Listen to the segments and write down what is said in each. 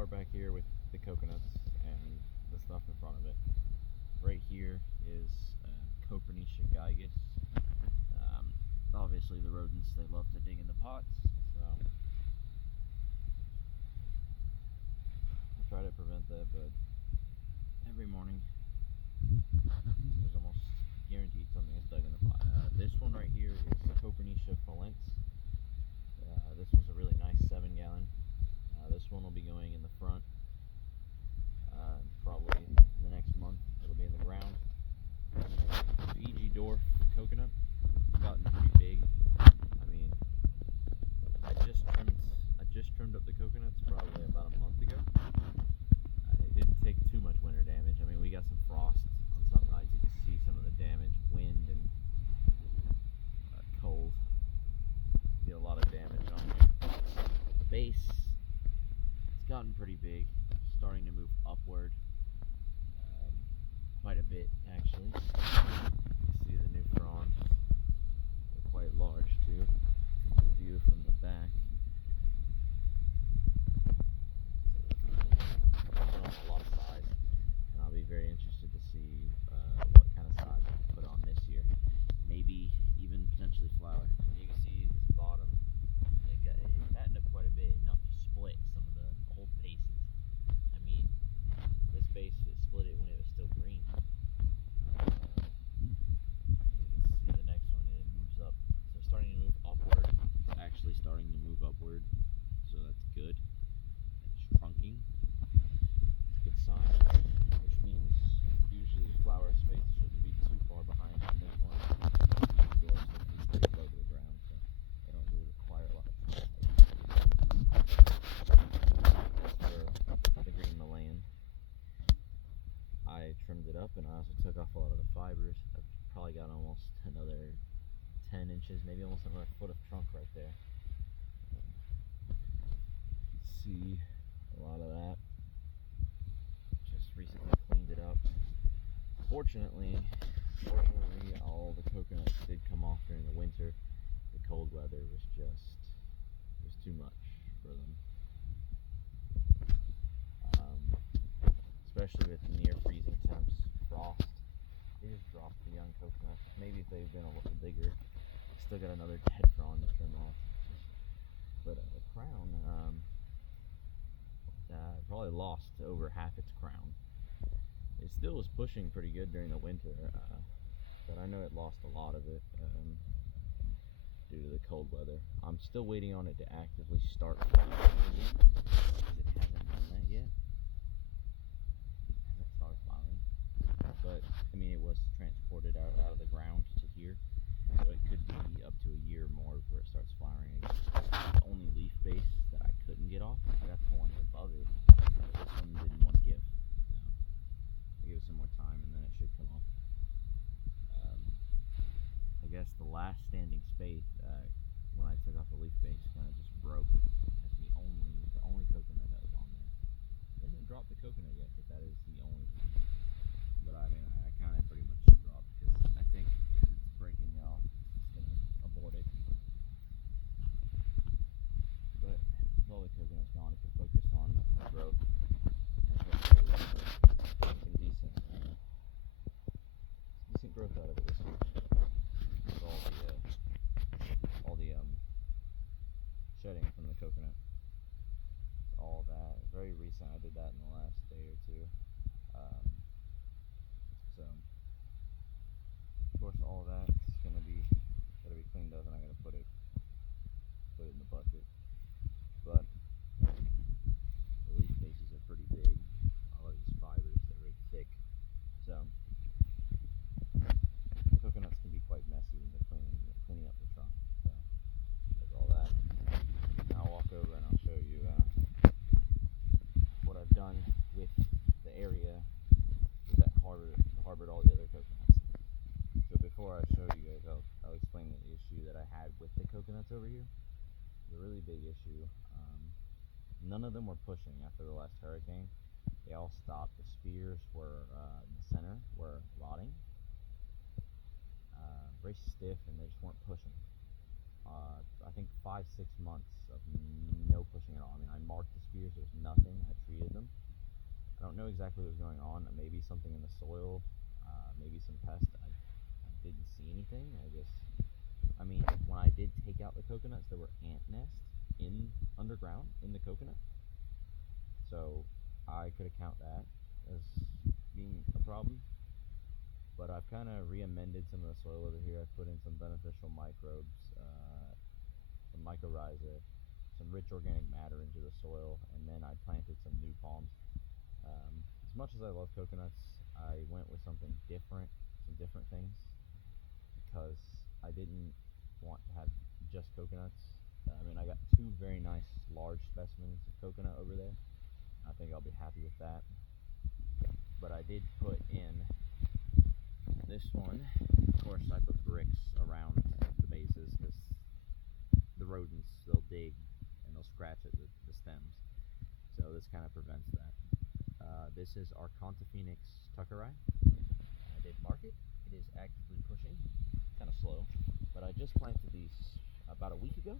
start back here with the coconuts and the stuff in front of it. Right here is Copernicia gigas. Obviously, the rodents, they love to dig in the pots, so I try to prevent that, but every morning there's almost guaranteed something is dug in the pot. This one right here is Copernicia fallens. This one's a really nice 7-gallon. This one will be going in the front. Probably in the next month it'll be in the ground. E.G. Dorf coconut, gotten pretty big. I mean, I just trimmed up the coconuts probably about a month ago. It didn't take too much winter damage. I mean, we got some frost on some nights. You can see some of the damage, wind and cold. Did a lot of damage on here. The base, it's gotten pretty big, starting to move upward. Quite a bit, actually. You see the new fronds. They're quite large, too. View from the back. A lot of size, and I'll be very interested to see what kind of size I can put on this year. Maybe even potentially flower. You can see this bottom, it fattened up quite a bit, enough to split some of the old bases. I mean, this base, it split it when it was still green. You can see the next one, it moves up. So it's starting to move upward. It's actually starting to move upward, so that's good. It's trunking. It's a good sign, which means usually flower space shouldn't be too far behind from this one. The doors will be pretty low to the ground, so they don't really require a lot of trunk height. As for the green Malayan, I trimmed it up and I also took off a lot of the fibers. I've probably got almost another 10 inches, maybe almost another foot of trunk right there. See a lot of that. Just recently cleaned it up. Fortunately, all the coconuts did come off during the winter. The cold weather was too much for them. Especially with near freezing temps, frost. They just dropped the young coconuts. Maybe if they've been a little bigger. Still got another dead frond to trim off. But the crown, probably lost over half its crown. It still was pushing pretty good during the winter, but I know it lost a lot of it due to the cold weather. I'm still waiting on it to actively start flowering again, because it hasn't done that yet. It hasn't started flowering, but I mean, it was transported out of the ground to here, so it could be up to a year more before it starts flowering again. The only leaf base that I couldn't get off, I got the ones above it, but this one didn't want to give. So I'll give it some more time and then it should come off. I guess the last standing spathe, when I took off the leaf base, kind of just broke. That's the only coconut that was on there. It hasn't dropped the coconut yet, but that is the only thing. But I mean, I kind of pretty much dropped because I think because it's breaking off, it's going to abort it. But with all the coconuts gone, it can focus on growth and hopefully making decent growth out of it this year. With all the shedding from the coconut, all that very recent. I did that in the last day or two. So of course all that's gotta be cleaned up, and I'm gonna put it in the bucket. But the leaf bases are pretty big. All of these fibers, they're very thick. So coconuts can be quite messy when they're cleaning up the trunk. So there's all that. Now I'll walk over and I'll show you what I've done with the area that harbored all the other coconuts. So before I show you guys, I'll explain the issue that I had with the coconuts over here. It's a really big issue. None of them were pushing after the last hurricane. They all stopped. The spears were in the center were rotting, very stiff, and they just weren't pushing. I think think 5-6 months of no pushing at all. I mean, I marked the spears, there was nothing, I treated them. I don't know exactly what was going on, maybe something in the soil, maybe some pest. I didn't see anything. I mean, when I did take out the coconuts, there were ant nests underground in the coconut. So I could account that as being a problem. But I've kind of re-amended some of the soil over here. I've put in some beneficial microbes, some mycorrhiza, some rich organic matter into the soil, and then I planted some new palms. As much as I love coconuts, I went with something different, some different things, because I didn't want to have just coconuts. I mean, I got 2 very nice large specimens of coconut over there. I think I'll be happy with that. But I did put in this one. Of course, I put bricks around the bases because the rodents, they'll dig and they'll scratch at the stems. So this kind of prevents that. This is Archonta-Phoenix tuckeri. I did mark it. It is actively pushing, kind of slow, but I just planted these about a week ago.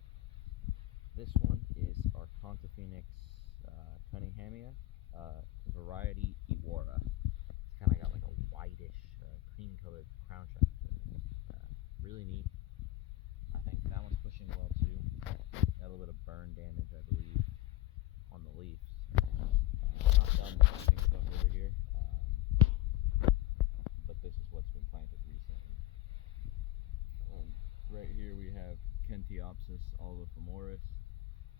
This one is Archonta-Phoenix Cunninghamia, variety Iwara. It's kind of got like a whitish, cream-colored crown shaft. Really neat. I think that one's pushing well too. Got a little bit of burn damage, I believe, on the leaves. Not done planting stuff over here, but this is what's been planted recently. Right here we have Kenteopsis olivifemoris,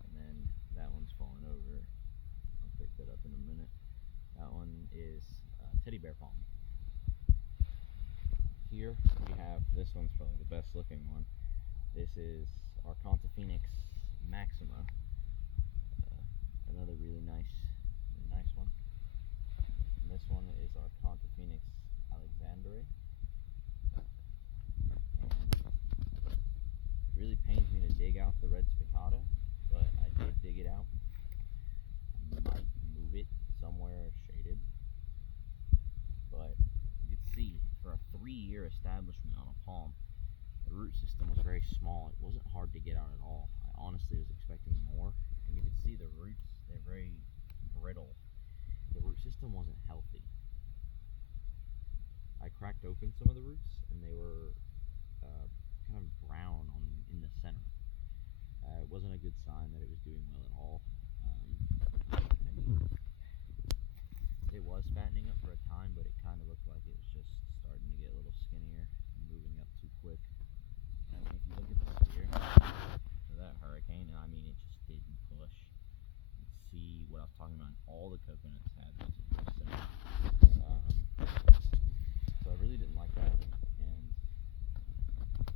and then that one's fallen over. I'll pick that up in a minute. That one is teddy bear palm. Here we have, this one's probably the best looking one. This is Archonta-Phoenix maxima. Another really nice one. And this one is Archonta-Phoenix alexandre. And it really pains me to dig out the red spicata, but I did dig it out. I might move it somewhere shaded. But you can see, for a 3-year establishment on a palm, the root system was very small. It wasn't hard to get out at all. I honestly was expecting more. And you can see the roots, they're very brittle. The root system wasn't healthy. I cracked open some of the roots, and they were kind of brown in the center. It wasn't a good sign that it was doing well at all. I mean, it was fattening up for a time, but it kind of looked like it was just starting to get a little skinnier and moving up too quick. I mean, if you look at the spear for that hurricane, and I mean, it just didn't push. You can see what I was talking about. All the coconuts had this. So I really didn't like that. And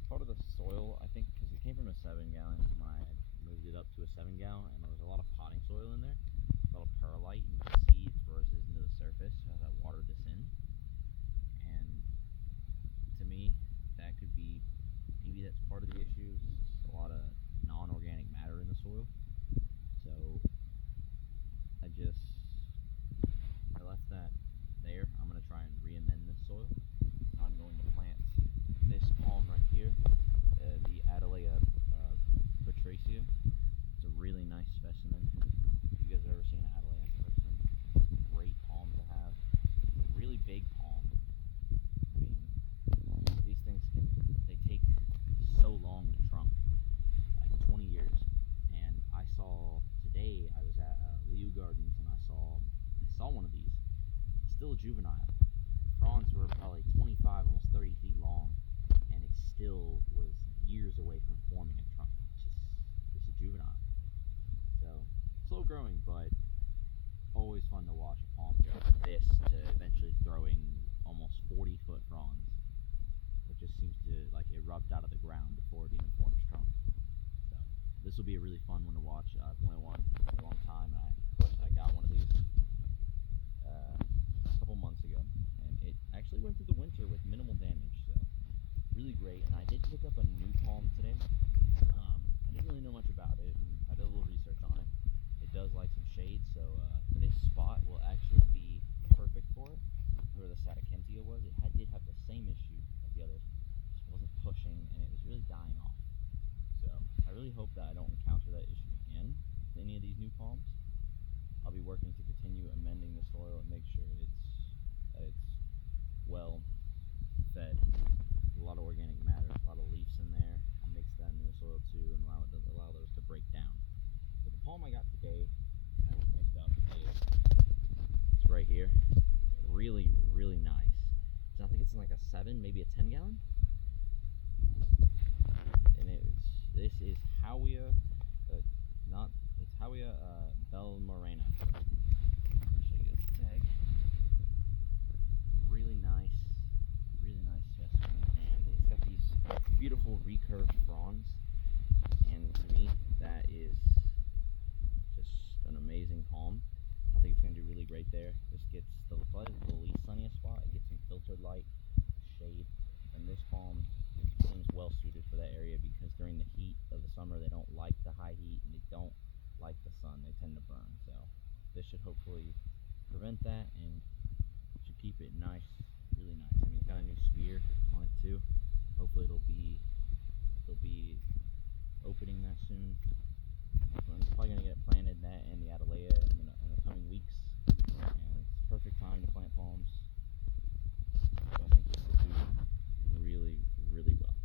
part of the soil, I think, because it came from a 7-gallon, I moved it up to a 7-gallon, and there was a lot of potting soil in there, a lot of perlite, and you can see it rises into the surface as I watered this in. And to me, that could be, maybe that's part of the issue. It's a lot of non-organic matter in the soil. So I left that there. I'm going to try and re-amend this soil. I'm going to plant this palm right here, the Adelaia Batracea. It's a really nice specimen. If you guys have ever seen an Adelaia in person, it's a great palm to have. It's a really big palm. I mean, these things they take so long to trunk, like 20 years. And I saw today, I was at Liu Gardens, and I saw one of these. Still a juvenile. Fronds were probably 25, almost 30 feet long, and it still was years away from forming a trunk. It's a juvenile. So, slow growing, but always fun to watch a palm go from this to eventually throwing almost 40-foot fronds. It just seems to, like, erupt out of the ground before it even forms trunk. So, this will be a really fun one to watch. I've wanted one for a long time, and I got one of these a couple months ago, and it actually went through the winter with minimal damage, so really great. And I did pick up a new palm today. I didn't really know much about it, and I did a little research on it. It does like some shade, so this spot will actually be perfect for it. Where the Satakentia was, it did have the same issue as the others, just wasn't pushing, and it was really dying off. So I really hope that I don't encounter that issue again with any of these new palms, I'll be working to continue amending the soil and make sure that it's well fed. A lot of organic matter, a lot of leaves in there. I'll mix that into the soil too and allow those to break down. So the palm I got today, I picked up, it's right here. Really, really nice. So I think it's like a 7, maybe a 10 gallon. And this is Howea, it's Howea Belmorena. I'll show you the tag. Really nice specimen, and it's got these beautiful recurved fronds. And to me, that is just an amazing palm. I think it's going to do really great there. This gets the least sunniest spot. It gets some filtered light, shade, and this palm seems well suited for that area because during the heat of the summer they don't like the high heat and they don't like the sun. They tend to burn. So this should hopefully prevent that and should keep it nice, really nice. I mean, it's got a new spear on it too. Hopefully it'll be opening that soon. So I'm probably gonna get it planted, that and the Adelaia in the coming weeks. And it's the perfect time to plant palms. So I think this will do really, really well.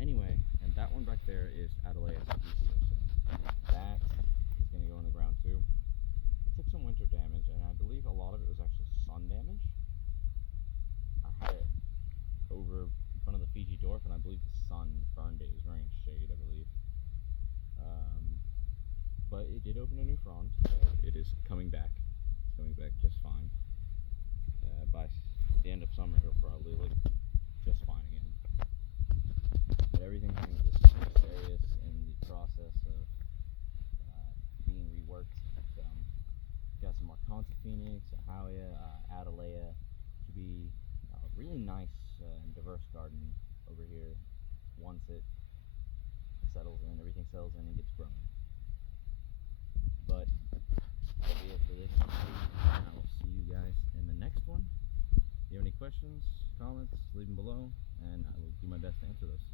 Anyway, and that one back there is Adelaia speciosa. That is going to go in the ground too. It took some winter damage, and I believe a lot of it was actually sun damage. I had it over in front of the Fiji dwarf, and I believe the sun burned it. It was wearing shade, I believe. But it did open a new frond, so it is coming back. It's coming back just fine. By the end of summer, it'll probably look just fine again. But everything is serious in the process of being reworked. Got some Marchantia Phoenix, Howea, Adelaia. Should be a really nice and diverse garden over here once it settles in, everything settles in and gets growing. But that'll be it for this video, and I will see you guys in the next one. If you have any questions, comments, leave them below, and I will do my best to answer those.